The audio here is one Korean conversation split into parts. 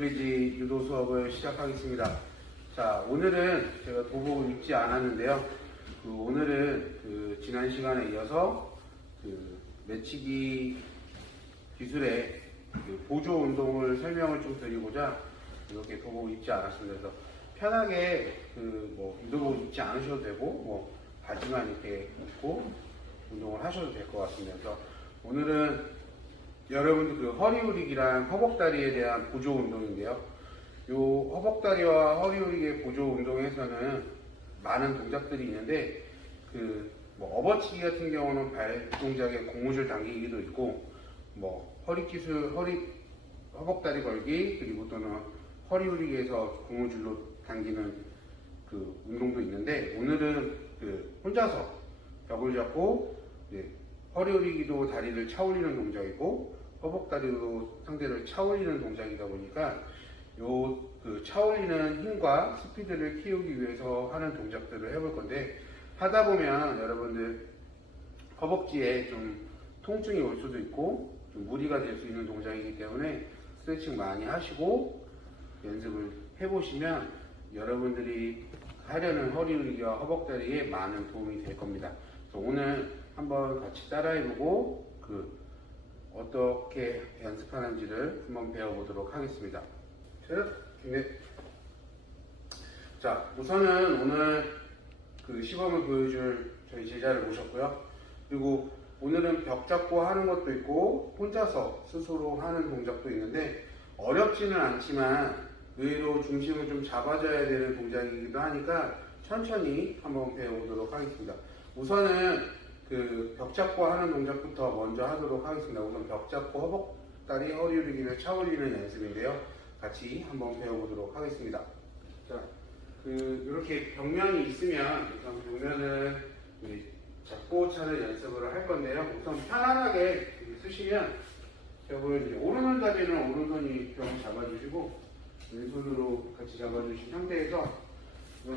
클럽 필리지 유도 수업을 시작하겠습니다. 자 오늘은 제가 도복을 입지 않았는데요. 그 오늘은 그 지난 시간에 이어서 그 매치기 기술의 그 보조 운동을 설명을 좀 드리고자 이렇게 도복을 입지 않았습니다. 그래서 편하게 그 뭐 유도복 입지 않으셔도 되고 뭐 바지만 이렇게 입고 운동을 하셔도 될 것 같습니다. 그래서 오늘은 여러분들 그 허리 우리기랑 허벅다리에 대한 보조 운동인데요. 요 허벅다리와 허리 우리기의 보조 운동에서는 많은 동작들이 있는데 그뭐 업어치기 같은 경우는 발 동작에 고무줄 당기기도 있고 뭐 허리 기술 허리 허벅다리 걸기 그리고 또는 허리 우리기에서 고무줄로 당기는 그 운동도 있는데 오늘은 그 혼자서 벽을 잡고 네, 허리 올리기도 다리를 차 올리는 동작이고 허벅다리로 상대를 차 올리는 동작이다 보니까 요그 차 올리는 힘과 스피드를 키우기 위해서 하는 동작들을 해볼 건데 하다 보면 여러분들 허벅지에 좀 통증이 올 수도 있고 좀 무리가 될 수 있는 동작이기 때문에 스트레칭 많이 하시고 연습을 해보시면 여러분들이 하려는 허리 울기와 허벅다리에 많은 도움이 될 겁니다. 그래서 오늘 한번 같이 따라해보고 그 어떻게 연습하는지를 한번 배워보도록 하겠습니다. 자, 우선은 오늘 그 시범을 보여줄 저희 제자를 모셨고요. 그리고 오늘은 벽 잡고 하는 것도 있고 혼자서 스스로 하는 동작도 있는데 어렵지는 않지만 의외로 중심을 좀 잡아줘야 되는 동작이기도 하니까 천천히 한번 배워보도록 하겠습니다. 우선은 그 벽 잡고 하는 동작부터 먼저 하도록 하겠습니다. 우선 벽 잡고 허벅다리 허리 올리기를 차 올리는 연습인데요. 같이 한번 배워보도록 하겠습니다. 자, 그 이렇게 벽면이 있으면 우선 벽면을 잡고 차는 연습을 할 건데요. 우선 편안하게 쓰시면 벽을 이제 오른손 다리는 오른손이 벽을 잡아주시고 왼손으로 같이 잡아주신 상태에서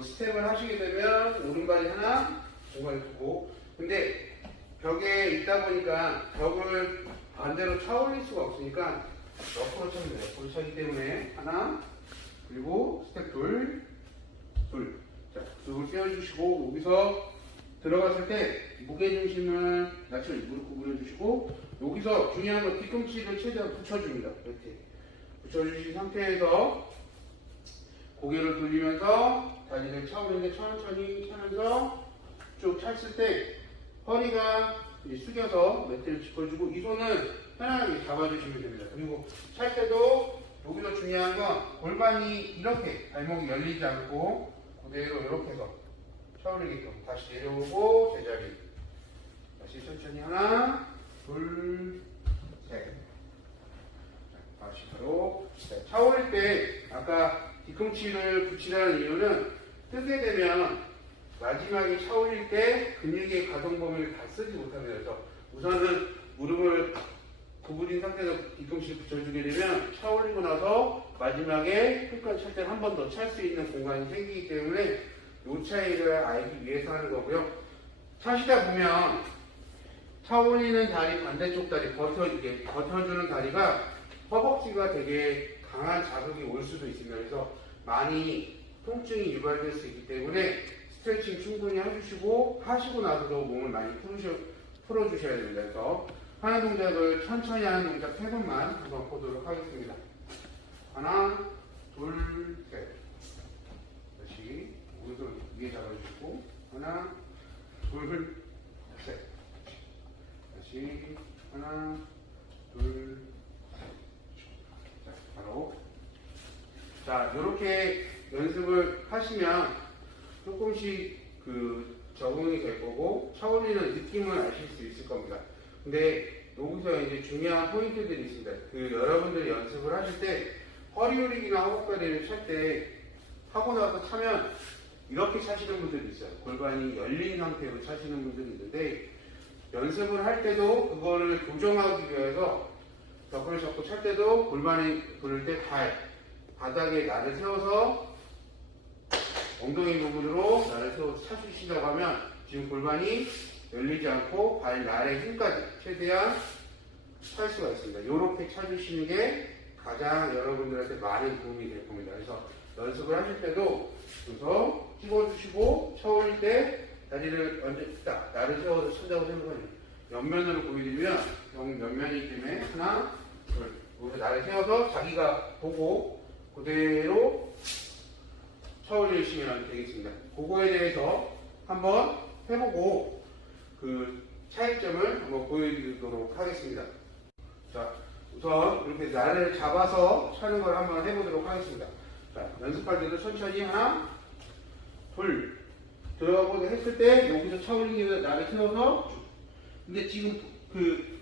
스텝을 하시게 되면 오른발이 하나, 공간을 두고 근데 벽에 있다 보니까 벽을 반대로 차 올릴 수가 없으니까 옆으로 찹니다. 옆으로 차기 때문에 하나 그리고 스텝 둘, 둘. 자, 둘 떼어주시고 여기서 들어갔을 때 무게중심을 낮춰 무릎 구부려주시고 여기서 중요한 건 뒤꿈치를 최대한 붙여줍니다. 이렇게 붙여주신 상태에서 고개를 돌리면서 다리를 차오르는데 천천히 차면서 쭉 찼을 때 허리가 숙여서 매트를 짚어주고 이 손은 편안하게 잡아주시면 됩니다. 그리고 찰 때도 여기서 중요한 건 골반이 이렇게 발목이 열리지 않고 그대로 이렇게 해서 차오르게끔 다시 내려오고 제자리. 다시 천천히 하나 둘셋. 다시 바로 네, 차오를 때 아까 뒤꿈치를 붙이라는 이유는 뜨게 되면 마지막에 차올릴 때 근육의 가동 범위를 다 쓰지 못합니다. 그래서 우선은 무릎을 구부린 상태에서 뒤꿈치를 붙여주게 되면 차 올리고 나서 마지막에 끝까지 찰 때 한 번 더 찰 수 있는 공간이 생기기 때문에 이 차이를 알기 위해서 하는 거고요. 차시다 보면 차 올리는 다리 반대쪽 다리 버텨 이게 버텨주는 다리가 허벅지가 되게 강한 자극이 올 수도 있습니다. 그래서 많이 통증이 유발될 수 있기 때문에 스트레칭 충분히 해주시고 하시고 나서도 몸을 많이 풀어주셔야 됩니다. 그래서 하는 동작을 천천히 하는 동작 세 번만 한번 보도록 하겠습니다. 하나, 둘, 셋. 다시 오른손 위에 잡아주시고 하나, 둘, 셋. 다시 하나, 둘, 자, 바로. 자, 이렇게 연습을 하시면 조금씩 그 적응이 될 거고, 차올리는 느낌을 아실 수 있을 겁니다. 근데 여기서 이제 중요한 포인트들이 있습니다. 그 여러분들이 연습을 하실 때 허리 올리기나 허벅다리를 찰 때 하고 나서 차면 이렇게 차시는 분들이 있어요. 골반이 열린 상태로 차시는 분들이 있는데 연습을 할 때도 그거를 교정하기 위해서 벽을 잡고 찰 때도 골반이 돌릴 때 발, 바닥에 나를 세워서 엉덩이 부분으로 나를 세워서 차주시다고 하면 지금 골반이 열리지 않고 발 날의 힘까지 최대한 찰 수가 있습니다. 이렇게 차주시는 게 가장 여러분들한테 많은 도움이 될 겁니다. 그래서 연습을 하실 때도 그래서 찍어주시고 차 올릴 때 다리를 완전 딱 나를 세워서 친다고 생각하죠. 옆면으로 보여드리면 영 옆면이기 때문에 하나, 둘. 여기서 나를 세워서 자기가 보고 그대로 차 올리시면 되겠습니다. 그거에 대해서 한번 해보고 그 차이점을 한번 보여드리도록 하겠습니다. 자, 우선 이렇게 나를 잡아서 차는 걸 한번 해보도록 하겠습니다. 자, 연습할 때도 천천히 하나, 둘, 들어가고 했을 때 여기서 차 올리기 위해 나를 세워서 쭉. 근데 지금 그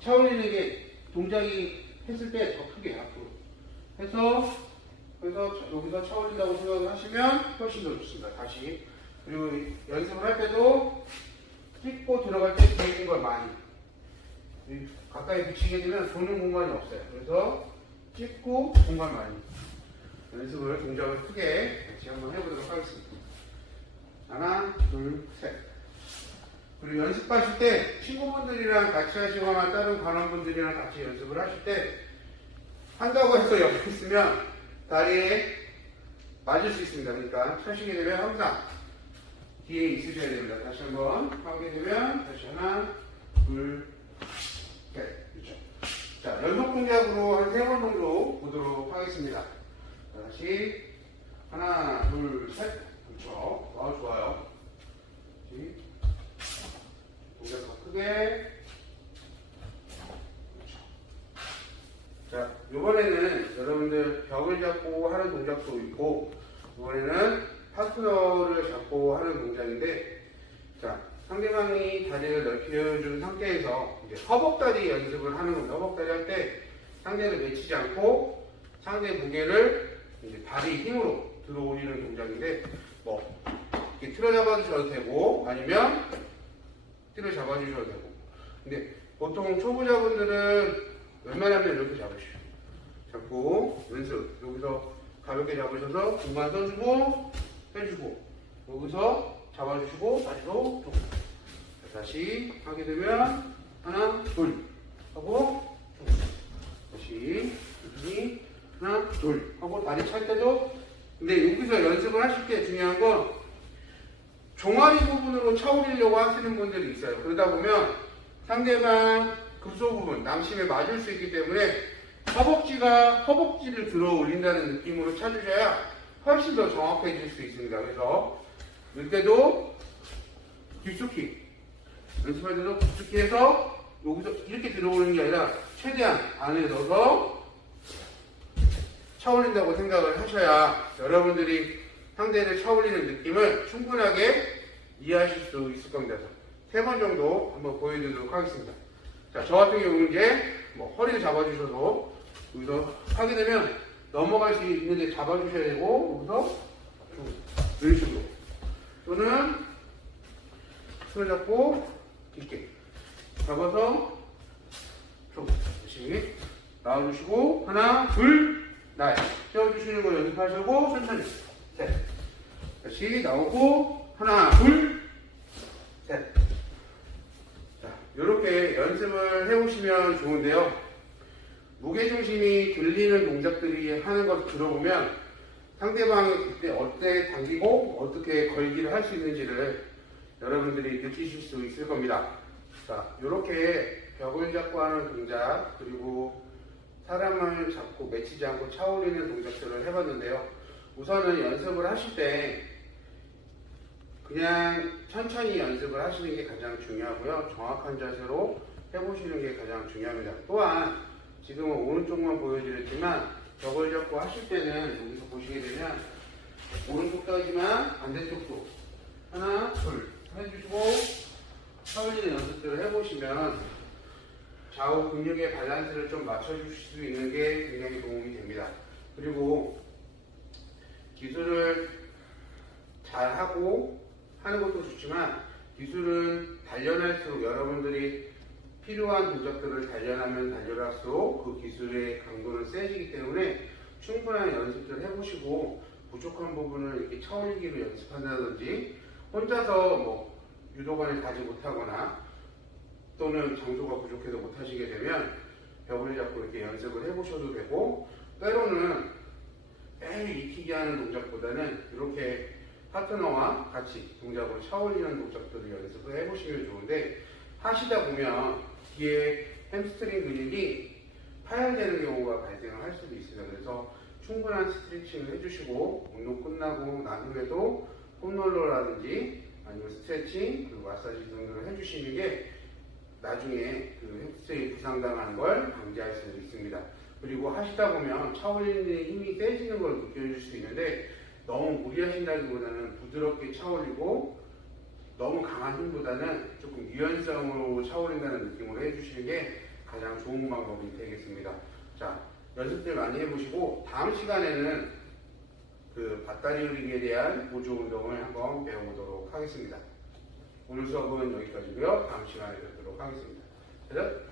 차 올리는 게 동작이 했을 때 더 크게 앞으로 해서 그래서 자- 여기서 차 올린다고 생각을 하시면 훨씬 더 좋습니다. 다시 그리고 연습을 할 때도 찍고 들어갈 때 비는 걸 많이 이 가까이 붙이게 되면 도는 공간이 없어요. 그래서 찍고 공간 많이 연습을 동작을 크게 같이 한번 해보도록 하겠습니다. 하나, 둘, 셋. 그리고 연습하실 때 친구분들이랑 같이 하시거나 다른 관원분들이랑 같이 연습을 하실 때 한다고 해서 옆에 있으면 다리에 맞을 수 있습니다. 그러니까 차시게 되면 항상 뒤에 있으셔야 됩니다. 다시 한번 하게 되면 다시 하나, 둘, 셋. 그렇죠. 자, 연속 동작으로 한 세 번 정도 보도록 하겠습니다. 자, 다시 하나, 둘, 셋. 그렇죠. 아, 좋아요. 다시 동작 더 크게. 그렇죠. 자, 이번에는 여러분들 벽을 잡고 하는 동작도 있고, 이번에는 파트너를 잡고 하는 동작인데, 자, 상대방이 다리를 넓혀준 상태에서 이제 허벅다리 연습을 하는 겁니다. 허벅다리 할 때 상대를 내치지 않고 상대 무게를 이제 다리 힘으로 들어 올리는 동작인데, 뭐, 이렇게 틀어 잡아주셔도 되고, 아니면 틀어 잡아주셔도 되고. 근데 보통 초보자분들은 웬만하면 이렇게 잡으시죠. 잡고, 연습. 여기서 가볍게 잡으셔서 공간 써주고, 해주고, 여기서 잡아주시고, 다시로 쭉. 자, 다시 하게 되면, 하나, 둘. 하고, 쭉. 다시, 하나, 둘. 하고, 다리 찰 때도, 근데 여기서 연습을 하실 때 중요한 건, 종아리 부분으로 차올리려고 하시는 분들이 있어요. 그러다 보면 상대방 급소 부분, 남심에 맞을 수 있기 때문에 허벅지가 허벅지를 들어 올린다는 느낌으로 찾으셔야 훨씬 더 정확해질 수 있습니다. 그래서 이때도 깊숙이 연습할 때도 깊숙이 해서 여기서 이렇게 들어오는 게 아니라 최대한 안에 넣어서 차올린다고 생각을 하셔야 여러분들이 상대를 차올리는 느낌을 충분하게 이해하실 수 있을 겁니다. 세 번 정도 한번 보여드리도록 하겠습니다. 자, 저 같은 경우는 이제 뭐 허리를 잡아주셔서 여기서 하게 되면 넘어갈 수 있는데 잡아주셔야 되고 여기서 쭉 이런 식으로. 또는 손을 잡고 깊게 잡아서 쭉 다시 나와주시고 하나 둘 나이 세워주시는 거 연습하시고 천천히. 셋. 다시 나오고 하나 둘셋. 자 이렇게 연습을 해오시면 좋은데요 무게중심이 들리는 동작들이 하는 걸 들어보면 상대방이 그때 어때 당기고 어떻게 걸기를 할 수 있는지를 여러분들이 느끼실 수 있을 겁니다. 자, 이렇게 벽을 잡고 하는 동작 그리고 사람을 잡고 맺히지 않고 차올리는 동작들을 해봤는데요. 우선은 연습을 하실 때 그냥 천천히 연습을 하시는 게 가장 중요하고요. 정확한 자세로 해보시는 게 가장 중요합니다. 또한 지금은 오른쪽만 보여드렸지만 벽을 잡고 하실 때는 여기서 보시게 되면 오른쪽도 하지만 반대쪽도 하나, 둘 해주시고 차올리는 연습들을 해보시면 좌우 근육의 밸런스를 좀 맞춰주실 수 있는 게 굉장히 도움이 됩니다. 그리고 기술을 잘하고 하는 것도 좋지만 기술은 단련할수록 여러분들이 필요한 동작들을 단련하면 단련할수록 그 기술의 강도는 세지기 때문에 충분한 연습들 해보시고 부족한 부분을 이렇게 차올리기로 연습한다든지 혼자서 뭐 유도관을 가지 못하거나 또는 장소가 부족해서 못하시게 되면 벽을 잡고 이렇게 연습을 해보셔도 되고 때로는 매일 익히게 하는 동작보다는 이렇게 파트너와 같이 동작으로 차올리는 동작들을 연습을 해보시면 좋은데 하시다 보면 뒤에 햄스트링 근육이 파열되는 경우가 발생을 할 수도 있어요. 그래서 충분한 스트레칭을 해주시고 운동 끝나고 난 후에도 폼롤러라든지 아니면 스트레칭 그리고 마사지 등을 해주시는 게 나중에 그 햄스트링 부상당하는 걸 방지할 수 있습니다. 그리고 하시다 보면 차올리는 힘이 세지는 걸 느껴질 수 있는데 너무 무리하신다기보다는 부드럽게 차올리고 힘보다는 조금 유연성으로 차올린다는 느낌으로 해주시는 게 가장 좋은 방법이 되겠습니다. 자, 연습들 많이 해보시고 다음 시간에는 그 밧다리 올리기에 대한 보조 운동을 한번 배워보도록 하겠습니다. 오늘 수업은 여기까지고요. 다음 시간에 뵙도록 하겠습니다. 그래서